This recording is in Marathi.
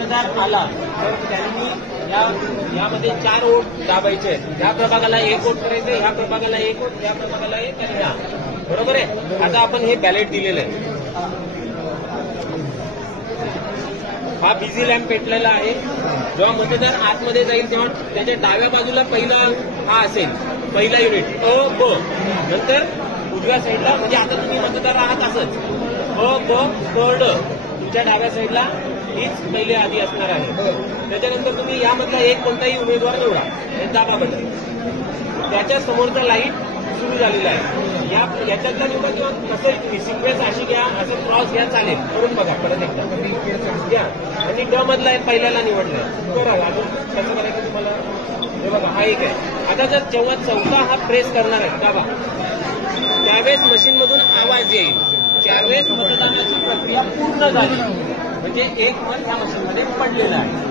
मतदार आला तर त्यांनी यामध्ये 4 वोट दाबायचे आहेत. ह्या प्रभागाला 1 वोट करायचं, ह्या प्रभागाला 1 वोट, ह्या प्रभागाला 1 आणि ह्या. बरोबर आहे. आता आपण हे बॅलेट दिलेलं आहे. हा बिझी लॅम्प पेटलेला आहे. जेव्हा मतदार आतमध्ये जाईल तेव्हा त्याच्या डाव्या बाजूला पहिला हा असेल, पहिला युनिट अ ब. नंतर उजव्या साईडला, म्हणजे आता तुम्ही मतदार आहात असंच अ ब क ड. तुमच्या डाव्या साईडला हीच पहिले आधी असणार आहे. त्याच्यानंतर तुम्ही यामधला एक कोणताही उमेदवार निवडा, हे दाबा बटन. त्याच्या समोरचा लाईट सुरू झालेला आहे. याच्यातला निवडा किंवा कसं सिक्वेन्स अशी घ्या, असं क्रॉस घ्या, चालेल. करून बघा परत एकदा घ्या. आणि ड मधला पहिल्याला निवडलाय करा. अजून कसं करायचं तुम्हाला हे बघा, हा एक आहे. आता जर जेव्हा चौथा हा प्रेस करणार आहे दाबा, त्यावेळेस मशीनमधून आवाज येईल. त्यावेळेस मतदानाची प्रक्रिया पूर्ण झाली, म्हणजे एक मत ह्या मशीनमध्ये पडलेलं आहे.